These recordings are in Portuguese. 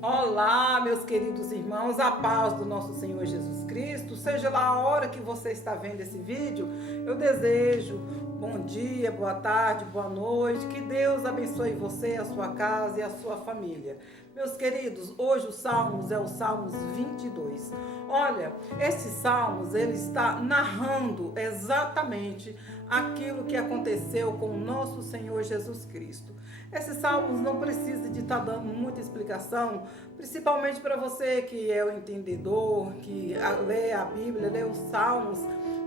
Olá, meus queridos irmãos, a paz do nosso Senhor Jesus Cristo, seja lá a hora que você está vendo esse vídeo, eu desejo bom dia, boa tarde, boa noite, que Deus abençoe você, a sua casa e a sua família. Meus queridos, hoje o Salmos é o Salmos 22. Olha, esse Salmos, ele está narrando exatamente aquilo que aconteceu com o nosso Senhor Jesus Cristo. Esses salmos não precisa de estar dando muita explicação, principalmente para você que é o entendedor, que lê a Bíblia, lê os salmos,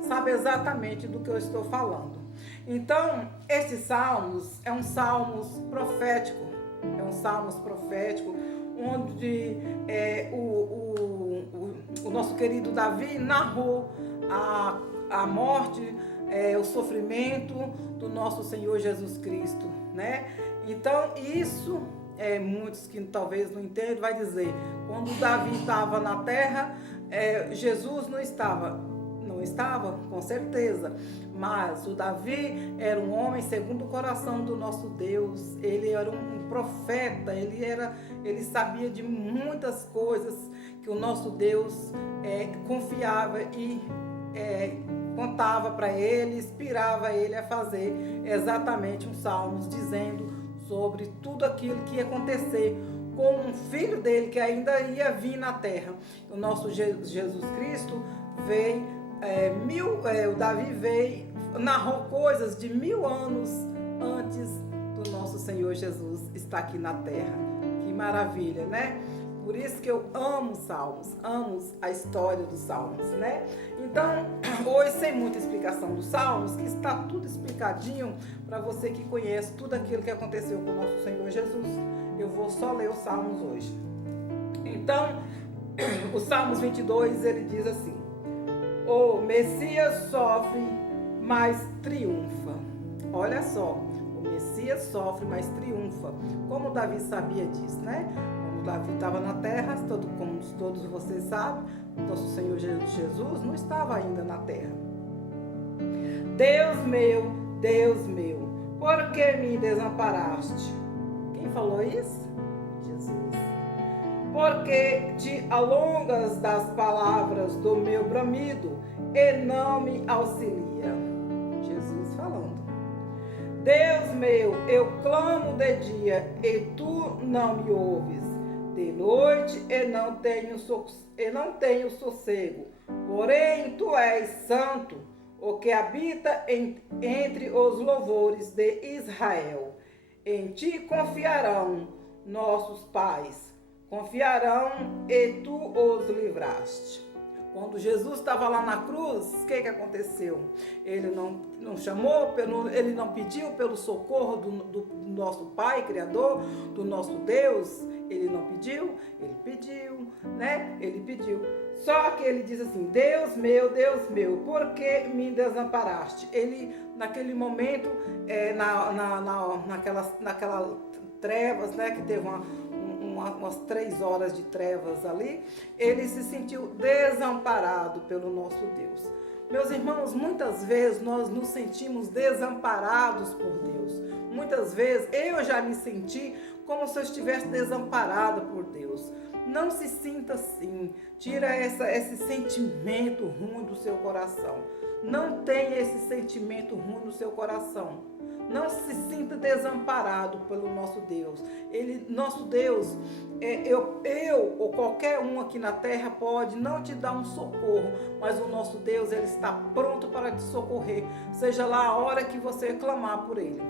sabe exatamente do que eu estou falando. Então, esses salmos é um salmos profético, onde o nosso querido Davi narrou a morte, o sofrimento do nosso Senhor Jesus Cristo, né? Então, isso, muitos que talvez não entendam, vai dizer, quando Davi estava na terra, Jesus não estava. Não estava, com certeza, mas o Davi era um homem segundo o coração do nosso Deus, ele era um profeta, ele sabia de muitas coisas que o nosso Deus confiava e contava para ele, inspirava ele a fazer exatamente um salmos dizendo sobre tudo aquilo que ia acontecer com um filho dele que ainda ia vir na terra. O nosso Jesus Cristo veio, o Davi veio, narrou coisas de 1000 anos antes do nosso Senhor Jesus estar aqui na terra. Que maravilha, né? Por isso que eu amo Salmos, amo a história dos Salmos, né? Então, hoje, sem muita explicação dos Salmos, que está tudo explicadinho para você que conhece tudo aquilo que aconteceu com o nosso Senhor Jesus, eu vou só ler os Salmos hoje. Então, o Salmos 22, ele diz assim: o Messias sofre, mas triunfa. Olha só, o Messias sofre, mas triunfa. Como Davi sabia disso, né? Davi estava na terra, como todos vocês sabem, nosso Senhor Jesus não estava ainda na terra. Deus meu, por que me desamparaste? Quem falou isso? Jesus. Porque te alongas das palavras do meu bramido e não me auxilia. Jesus falando. Deus meu, eu clamo de dia e tu não me ouves. De noite e não tenho sossego, porém tu és santo, o que habita entre os louvores de Israel. Em ti confiarão nossos pais, confiarão e tu os livraste. Quando Jesus estava lá na cruz, o que aconteceu? Ele não chamou, ele não pediu pelo socorro do nosso Pai Criador, do nosso Deus. Ele não pediu? Ele pediu, né? Ele pediu. Só que ele diz assim: Deus meu, por que me desamparaste? Ele, naquele momento, naquelas trevas, né? Que teve umas 3 horas de trevas ali, ele se sentiu desamparado pelo nosso Deus. Meus irmãos, muitas vezes nós nos sentimos desamparados por Deus. Muitas vezes eu já me senti como se eu estivesse desamparada por Deus. Não se sinta assim. Tira esse sentimento ruim do seu coração. Não tenha esse sentimento ruim no seu coração. Não se sinta desamparado pelo nosso Deus. Nosso Deus, eu ou qualquer um aqui na terra pode não te dar um socorro, mas o nosso Deus, ele está pronto para te socorrer, seja lá a hora que você clamar por ele.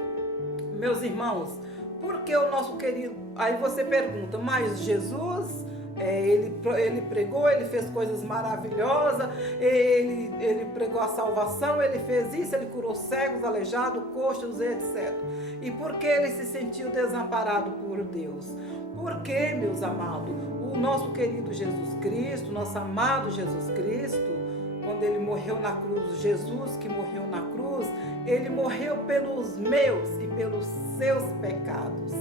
Meus irmãos, por que o nosso querido... Aí você pergunta, mas Jesus... Ele pregou, ele fez coisas maravilhosas, ele pregou a salvação, ele fez isso, ele curou cegos, aleijados, coxos, etc. E por que ele se sentiu desamparado por Deus? Porque, meus amados, o nosso querido Jesus Cristo, nosso amado Jesus Cristo, quando ele morreu na cruz, Jesus que morreu na cruz, ele morreu pelos meus e pelos seus pecados.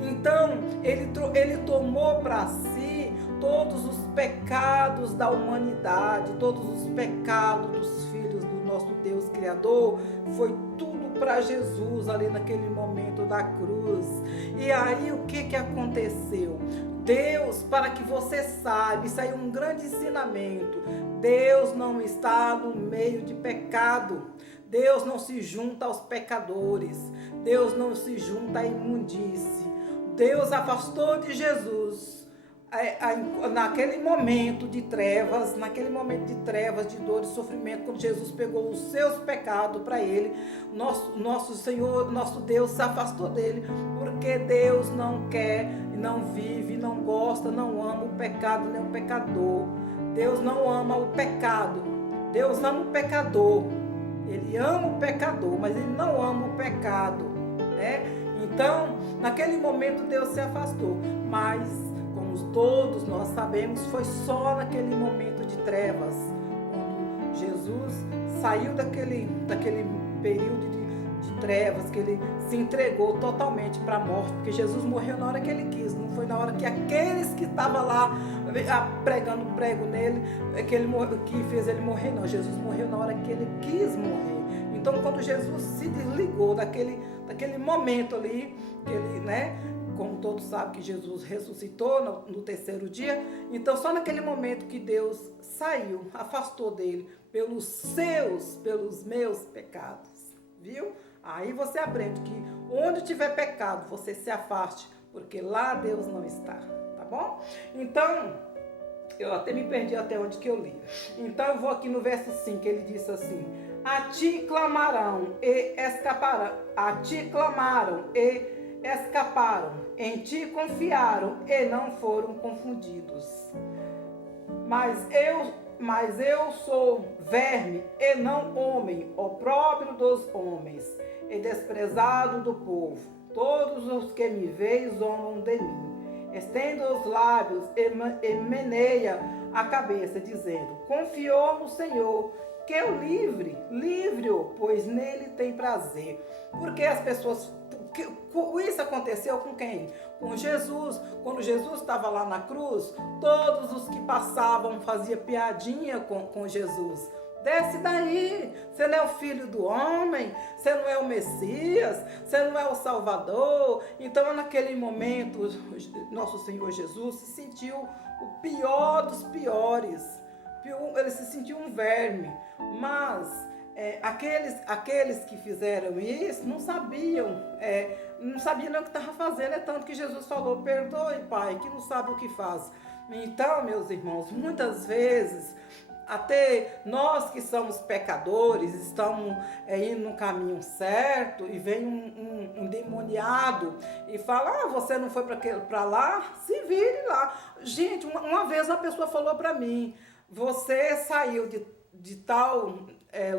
Então, ele tomou para si todos os pecados da humanidade, todos os pecados dos filhos do nosso Deus Criador, foi tudo para Jesus ali naquele momento da cruz. E aí o que aconteceu? Deus, para que você saiba, isso aí é um grande ensinamento. Deus não está no meio de pecado. Deus não se junta aos pecadores. Deus não se junta à imundície. Deus afastou de Jesus naquele momento de trevas, de dor e sofrimento, quando Jesus pegou os seus pecados para ele, nosso Senhor, nosso Deus se afastou dele, porque Deus não quer, não vive, não gosta, não ama o pecado nem o pecador. Deus não ama o pecado. Deus ama o pecador. Ele ama o pecador, mas ele não ama o pecado, né? Então, naquele momento Deus se afastou, mas como todos nós sabemos, foi só naquele momento de trevas, quando Jesus saiu daquele período de trevas, que ele se entregou totalmente para a morte, porque Jesus morreu na hora que ele quis, não foi na hora que aqueles que estavam lá pregando prego nele, que fez ele morrer, não. Jesus morreu na hora que ele quis morrer. Então, quando Jesus se desligou daquele momento ali, que ele, né, como todos sabem que Jesus ressuscitou no terceiro dia, então só naquele momento que Deus saiu, afastou dele pelos meus pecados, viu? Aí você aprende que onde tiver pecado, você se afaste, porque lá Deus não está, tá bom? Então, eu até me perdi até onde que eu li. Então eu vou aqui no verso 5, ele disse assim: a ti clamarão e escaparão, a ti clamaram e escaparam, em ti confiaram e não foram confundidos. Mas eu sou verme e não homem, opróbrio dos homens e desprezado do povo. Todos os que me veem zombam de mim. Estenda os lábios e meneia a cabeça, dizendo: confiou no Senhor, que eu livre-o, pois nele tem prazer. Porque as pessoas... Isso aconteceu com quem? Com Jesus. Quando Jesus estava lá na cruz, todos os que passavam faziam piadinha com Jesus. Desce daí, você não é o filho do homem, você não é o Messias, você não é o Salvador. Então, naquele momento, nosso Senhor Jesus se sentiu o pior dos piores. Ele se sentiu um verme, mas aqueles que fizeram isso não sabiam o que estavam fazendo, é tanto que Jesus falou: perdoe, Pai, que não sabe o que faz. Então, meus irmãos, muitas vezes, até nós que somos pecadores, estamos indo no caminho certo e vem um endemoniado e fala: você não foi para lá? Se vire lá. Gente, uma vez uma pessoa falou para mim: você saiu de tal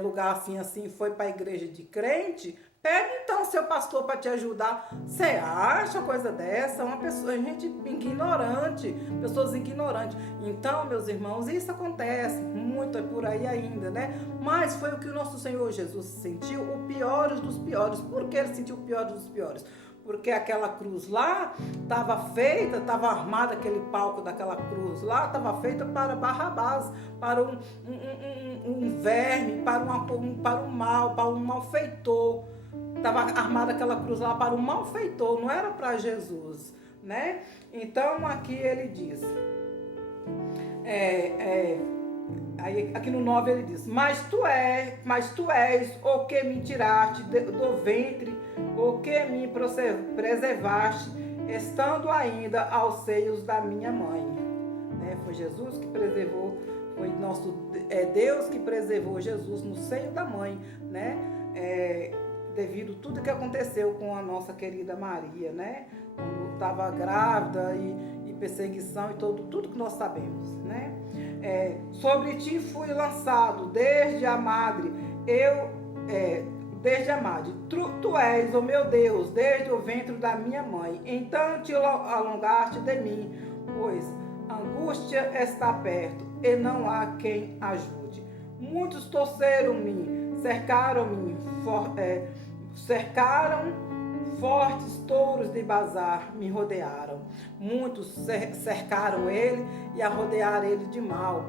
lugar assim, foi para a igreja de crente? Pede então seu pastor para te ajudar. Você acha coisa dessa? Uma pessoa, gente ignorante, pessoas ignorantes. Então, meus irmãos, isso acontece muito por aí ainda, né? Mas foi o que o nosso Senhor Jesus sentiu, o pior dos piores. Por que ele sentiu o pior dos piores? Porque aquela cruz lá estava armada, aquele palco daquela cruz lá, estava feita para Barrabás, para um verme, para um mal, para um malfeitor. Estava armada aquela cruz lá para um malfeitor, não era para Jesus, né? Então aqui ele diz, aí, aqui no 9 ele diz: mas tu és o que me tiraste do ventre, o que me preservaste, estando ainda aos seios da minha mãe. Né? Foi Jesus que preservou, foi Deus que preservou Jesus no seio da mãe, né? Devido a tudo que aconteceu com a nossa querida Maria, né? Quando estava grávida e perseguição e tudo que nós sabemos, né? Sobre ti fui lançado desde a madre, tu és o meu Deus, desde o ventre da minha mãe. Então te alongaste de mim, pois a angústia está perto e não há quem ajude. Muitos torceram-me, cercaram-me, fortes touros de bazar me rodearam. Muitos cercaram ele e a rodearam ele de mal.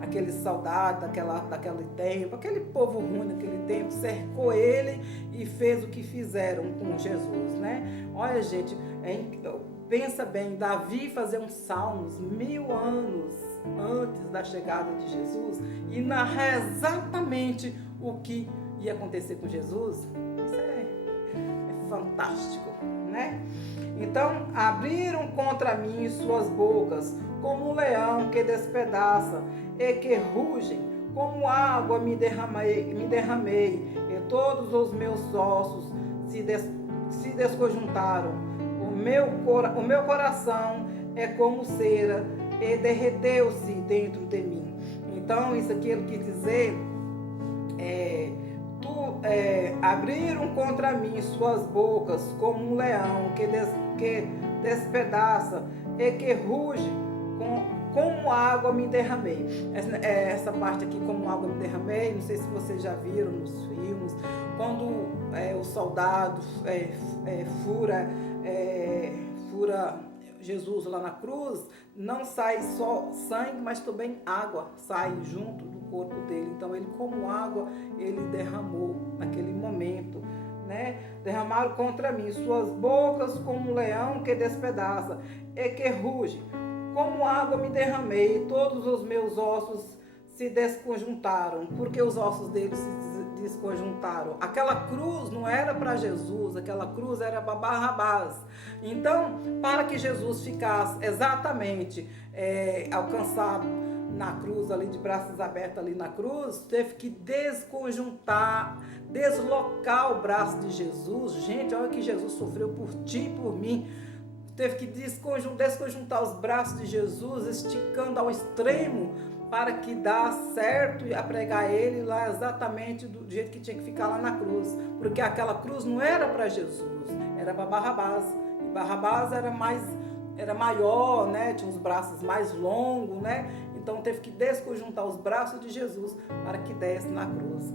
Aqueles soldados daquele tempo, aquele povo ruim daquele tempo, cercou ele e fez o que fizeram com Jesus, né? Olha, gente, pensa bem, Davi fazia uns salmos 1000 anos antes da chegada de Jesus e narrar exatamente o que ia acontecer com Jesus. Isso é fantástico, né? Então, abriram contra mim suas bocas, como um leão que despedaça e que rugem, como água me derramei, e todos os meus ossos se desconjuntaram. O meu coração é como cera e derreteu-se dentro de mim. Então, isso aqui ele quis dizer, abriram contra mim suas bocas como um leão que despedaça e que ruge, como água me derramei. Essa parte aqui, como água me derramei, não sei se vocês já viram nos filmes, quando o soldado fura Jesus lá na cruz, não sai só sangue, mas também água sai junto do corpo dele. Então ele, como água, ele derramou naquele momento, né? Derramaram contra mim suas bocas como um leão que despedaça e que ruge, como água me derramei, e todos os meus ossos se desconjuntaram. Porque os ossos dele se desconjuntaram? Aquela cruz não era para Jesus, aquela cruz era para Barrabás. Então, para que Jesus ficasse exatamente alcançado na cruz, ali de braços abertos ali na cruz, teve que desconjuntar, deslocar o braço de Jesus. Gente, olha que Jesus sofreu por ti e por mim. Teve que desconjuntar os braços de Jesus, esticando ao extremo, para que dá certo a pregar ele lá exatamente do jeito que tinha que ficar lá na cruz. Porque aquela cruz não era para Jesus, era para Barrabás. E Barrabás era maior, né? Tinha os braços mais longos, né? Então teve que desconjuntar os braços de Jesus para que desse na cruz.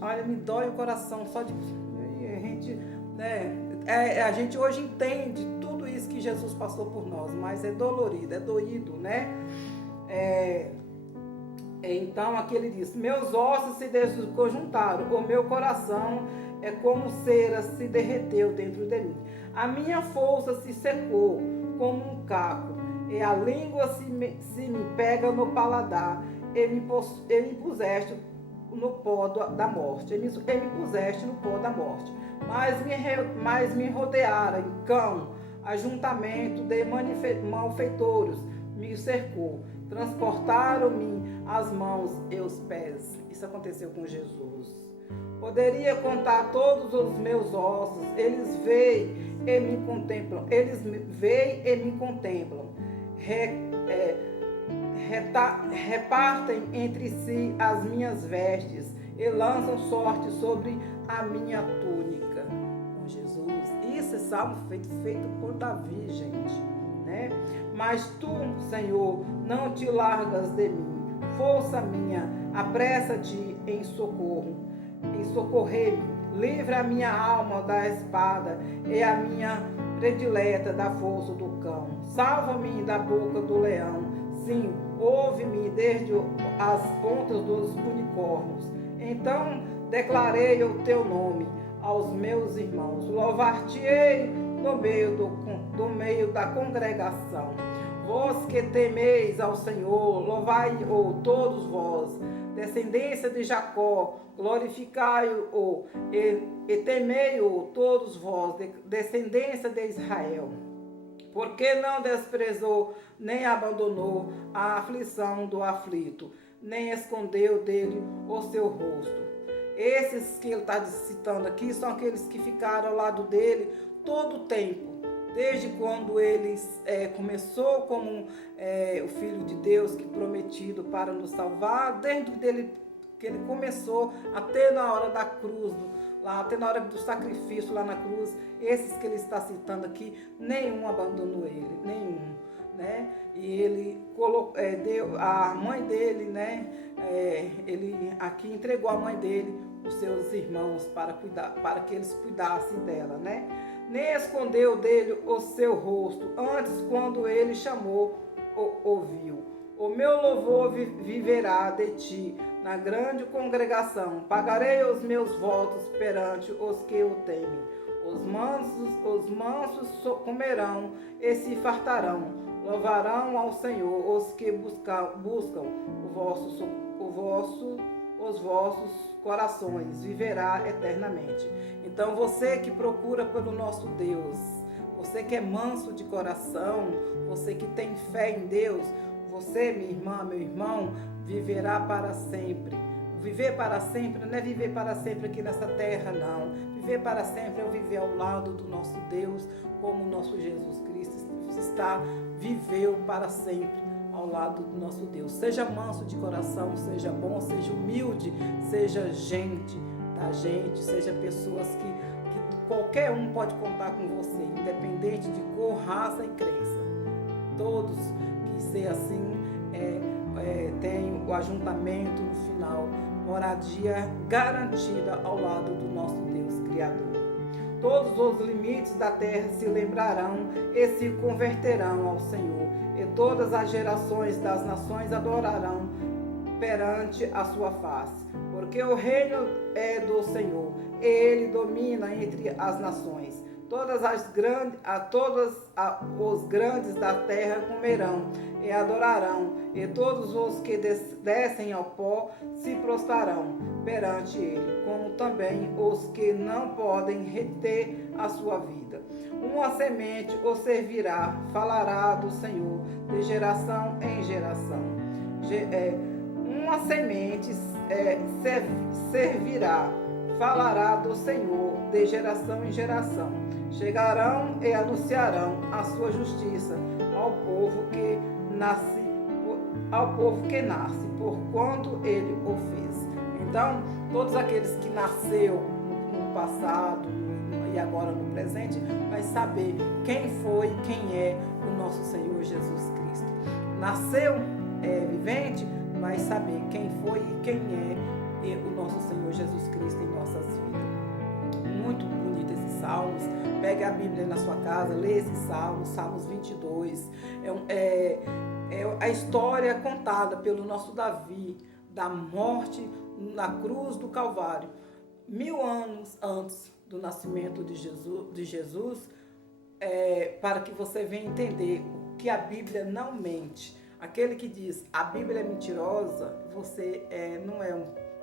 Olha, me dói o coração só de a gente, né? A gente hoje entende tudo isso que Jesus passou por nós, mas é dolorido, é doído, né? Então aqui ele diz: meus ossos se desconjuntaram, o meu coração é como cera se derreteu dentro de mim. A minha força se secou como um caco, e a língua se me pega no paladar, e me puseste no pó da morte. E me puseste no pó da morte. Mas me rodearam cão, ajuntamento de malfeitores me cercou. Transportaram-me as mãos e os pés. Isso aconteceu com Jesus. Poderia contar todos os meus ossos. Eles veem e me contemplam. Repartem entre si as minhas vestes e lançam sorte sobre a minha túnica. Com Jesus. Isso é salmo feito por Davi, gente, né? Mas tu, Senhor, não te largas de mim. Força minha, apressa-te em socorrer-me. Livra a minha alma da espada e a minha predileta da força do cão. Salva-me da boca do leão. Sim, ouve-me desde as pontas dos unicórnios. Então declarei o teu nome aos meus irmãos. Louvar-te-ei no meio da congregação. Vós que temeis ao Senhor, louvai-o todos vós. Descendência de Jacó, glorificai-o e temei-o todos vós, descendência de Israel. Porque não desprezou, nem abandonou a aflição do aflito, nem escondeu dele o seu rosto. Esses que ele está citando aqui são aqueles que ficaram ao lado dele todo o tempo, desde quando ele começou como o Filho de Deus que prometido para nos salvar, desde que ele começou até na hora da cruz, até na hora do sacrifício lá na cruz. Esses que ele está citando aqui, nenhum abandonou ele, nenhum, né? E ele deu a mãe dele, né? Ele aqui entregou a mãe dele, os seus irmãos, para que eles cuidassem dela, né? Nem escondeu dele o seu rosto, antes quando ele chamou, ouviu. O meu louvor viverá de ti na grande congregação. Pagarei os meus votos perante os que o temem. Os mansos comerão e se fartarão. Louvarão ao Senhor os que buscam os vossos corações, viverá eternamente. Então você que procura pelo nosso Deus, você que é manso de coração, você que tem fé em Deus, você, minha irmã, meu irmão, viverá para sempre. Viver para sempre não é viver para sempre aqui nessa terra, não. Viver para sempre é viver ao lado do nosso Deus, como o nosso Jesus Cristo viveu para sempre ao lado do nosso Deus. Seja manso de coração, seja bom, seja humilde, seja gente da gente, seja pessoas que qualquer um pode contar com você, independente de cor, raça e crença. Todos que ser assim tem o ajuntamento no final, moradia garantida ao lado do nosso Deus Criador. Todos os limites da terra se lembrarão e se converterão ao Senhor, e todas as gerações das nações adorarão perante a sua face, porque o reino é do Senhor, e ele domina entre as nações. Todos os grandes da terra comerão e adorarão, e todos os que descem ao pó se prostrarão perante ele, como também os que não podem reter a sua vida. Uma semente o servirá, falará do Senhor de geração em geração. Uma semente servirá, falará do Senhor de geração em geração. Chegarão e anunciarão a sua justiça ao povo que nasce, por quanto ele o fez. Então, todos aqueles que nasceu no passado e agora no presente, vai saber quem foi e quem é o nosso Senhor Jesus Cristo. Nasceu vivente, vai saber quem foi e quem é o nosso Senhor Jesus Cristo em nossas vidas. Muito bonito esses salmos. Pegue a Bíblia na sua casa, lê esses salmos, Salmos 22. É a história contada pelo nosso Davi, da morte na cruz do Calvário. 1000 anos antes do nascimento de Jesus, para que você venha entender que a Bíblia não mente. Aquele que diz a Bíblia é mentirosa, você não é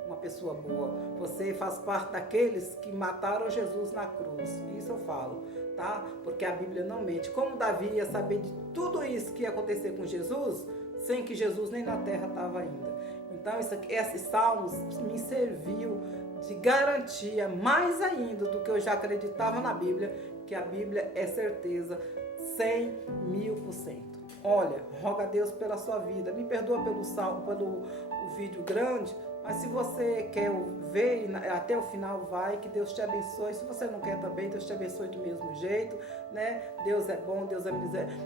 uma pessoa boa. Você faz parte daqueles que mataram Jesus na cruz. Isso eu falo, tá? Porque a Bíblia não mente. Como Davi ia saber de tudo isso que ia acontecer com Jesus, sem que Jesus nem na terra estava ainda. Então, esses salmos me serviu de garantia, mais ainda do que eu já acreditava na Bíblia, que a Bíblia é certeza 100.000%. Olha, roga a Deus pela sua vida. Me perdoa pelo vídeo grande, mas se você quer ver até o final, vai, que Deus te abençoe. Se você não quer também, Deus te abençoe do mesmo jeito, né? Deus é bom, Deus é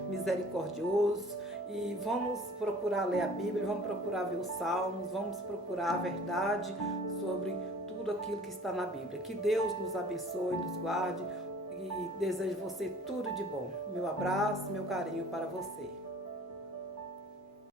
misericordioso. E vamos procurar ler a Bíblia, vamos procurar ver os salmos, vamos procurar a verdade sobre tudo aquilo que está na Bíblia. Que Deus nos abençoe, nos guarde e desejo você tudo de bom. Meu abraço, meu carinho para você.